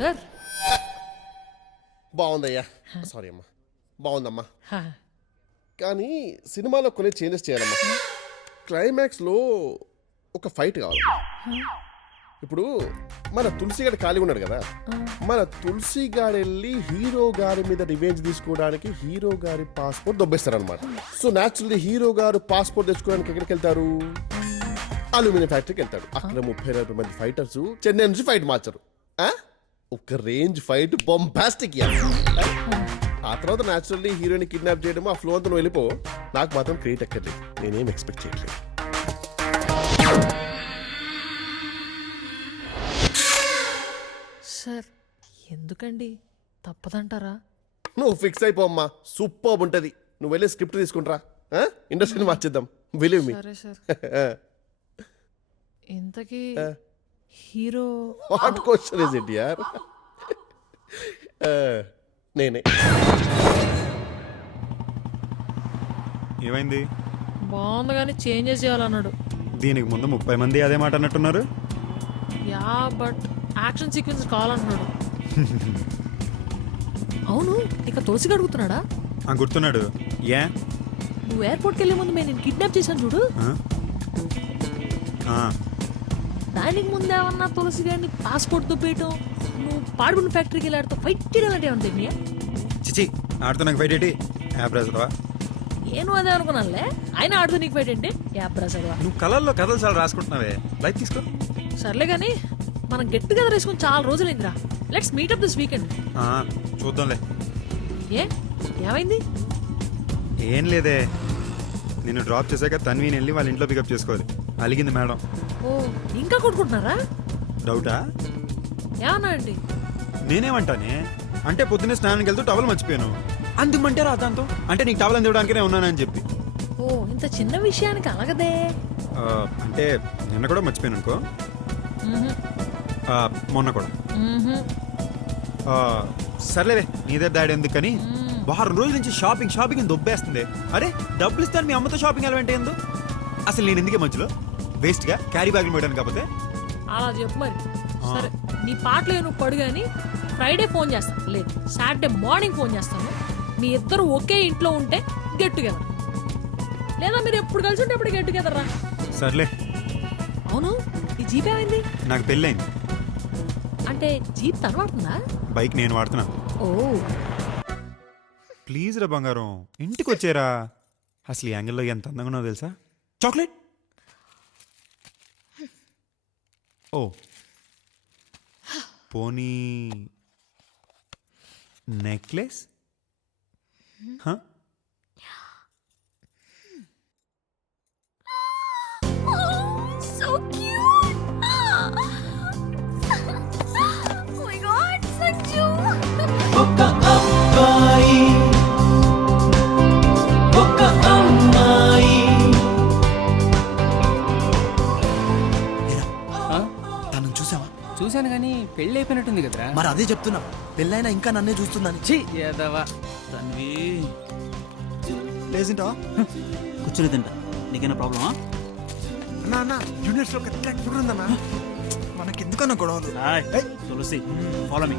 Sir బాగుందయ్యా. Sorry అమ్మా. బాగుందమ్మా. కానీ సినిమాలో కొన్ని చేంజెస్ చేయాలమ్మా. క్లైమాక్స్లో ఒక ఫైట్ కావాలి. ఇప్పుడు మన తులసిగాడు ఖాళీ ఉన్నాడు కదా, మన తులసిగాడు వెళ్ళి హీరో గారి మీద రివెంజ్ తీసుకోవడానికి హీరో గారి పాస్పోర్ట్ దొబ్బేస్తారనమాట. సో న్యాచురల్లీ హీరో గారు పాస్పోర్ట్ తెచ్చుకోవడానికి ఎక్కడికి వెళ్తారు? అల్యూమినియం ఫ్యాక్టరీకి వెళ్తాడు. అక్కడ 30-40 మంది ఫైటర్స్ చెన్నై నుంచి ఫైట్ మార్చారు. ఒక రేంజ్ ఫైట్ బొంబాస్టిక్. ఆ తర్వాత న్యాచురల్లీ హీరోయిన్ కిడ్నాప్ చేయడం, ఆ ఫ్లో అంతా వెళ్ళిపో. నాకు మాత్రం క్రియేట్ ఎక్కర్లేదు, నేనేం ఎక్స్పెక్ట్ చేయట్లేదు. సార్ ఎందుకండి, తప్పదంటారా? నువ్వు ఫిక్స్ అయిపోమ్మా, సూపర్ ఉంటది. నువ్వు వెళ్ళి స్క్రిప్ట్ తీసుకుంటారా, ఇండస్ట్రీని మార్చేద్దాం. Believe me. సరే సార్. ఇంతకీ hero what question is it యార్? నేనే. ఏమైంది? బాగుంది కానీ చేంజెస్ చేయాలన్నాడు. దీనికి ముందు 30 మంది అదే మాట అన్నట్టున్నారు. యా బట్ యాక్షన్ సీక్వెన్స్ కావాలంటున్నాడు. అవును, ఇక తులసి అడుగుతున్నాడా? గుర్తున్నాడు. ఏ నువ్వు ఎయిర్పోర్ట్కి వెళ్ళే ముందు నేను కిడ్నాప్ చేశాను చూడు, దానికి ముందేమన్నా తులసి గారిని పాస్పోర్ట్ దుబ్బేయటం, నువ్వు పాడుకున్న ఫ్యాక్టరీకి వెళ్ళాడుతూ ఫైట్ చేయడం అంటే ఏమన్నా? చిచి, ఆడుతూ నాకు ఫైట్ ఏంటి? యాప్ రాసదవా? నేను అదే అనుకున్నానులే. ఆయన ఆడుతూ నీకు ఫైట్ ఏంటి? యాప్ రాసాడువా? నువ్వు కలర్లో కథలు చాలా రాసుకుంటున్నావే, లైట్ తీసుకో. సర్లే కానీ మనం గెట్ టుగెదర్ వేసుకుని చాలా రోజులైందిరా. Let's meet up this weekend. చూద్దాంలే. ఏమైంది? ఏం లేదే, నిన్ను డ్రాప్ చేశాక తన్వీని వెళ్ళి వాళ్ళ ఇంట్లో పికప్ చేసుకోవాలి. అలిగింది మేడం. ఓ, ఇంకా కొట్టుకుంటున్నారా? డౌటా? ఏమన్నా అండి? నేనేమంటానే అంటే పొద్దున్నే స్నానానికి వెళ్తూ టవల్ మర్చిపోయాను. అందుమంటే రా దాంతో అంటే నీకు టవల్ అందివ్వడానికే ఉన్నానని చెప్పి. ఓ, ఇంత చిన్న విషయానికి అలాగదే. అంటే నిన్న కూడా మర్చిపోయాను అనుకో. మొన్న కూడా. సర్లేవే, నీదే దాడి ఎందుకు కానీ వారం రోజుల నుంచి షాపింగ్ దొబ్బేస్తుంది. అరే డబ్బులు ఇస్తాను మీ అమ్మతో షాపింగ్ వెళ్ళమంటే ఎందు? అసలు నేను ఎందుకే మధ్యలో వేస్ట్ గా క్యారీ బ్యాగులు పోయడానికి కాకపోతే? అలా చెప్పు మరి. సరే, నీ పాటలు నువ్వు పడు కానీ ఫ్రైడే ఫోన్ చేస్తాను, లేదు సాటర్డే మార్నింగ్ ఫోన్ చేస్తాను. మీ ఇద్దరు ఒకే ఇంట్లో ఉంటే గెట్ టుగెదర్, లేదా మీరు ఎప్పుడు కలిసి ఉంటే ఎప్పుడు గెట్ టుగెదర్ రా. సర్లే. అవును, ఈ జీప్ ఏమైంది? నాకు పెళ్ళైంది. అంటే జీప్ తను వాడుతుందా? బైక్ నేను వాడుతున్నా. ఓ ప్లీజ్ రా బంగారం, ఇంటికి వచ్చేరా. అసలు ఈ యాంగిల్లో ఎంత అందంగా ఉన్నావు తెలుసా? చాక్లెట్. ఓ పోనీ necklace? So cute! Oh my god, Sanju! ఒక అబ్బాయి ఒక అమ్మాయి. తనను చూసావా? చూశాను కానీ పెళ్ళి అయిపోయినట్టుంది కదరా. మరి అదే చెప్తున్నా, పెళ్ళైనా ఇంకా నన్నే చూస్తుందని. ఛీ ఏదవా తన్వి. లేచింటావా? కూర్చుని తింటా. నీకేనా ప్రాబ్లమా? అన్నా యూనివర్స్ లో ఫుడ్ ఉందన్నా, మనకెందుకన్నా గొడవలు. తులసి ఫాలో మీ.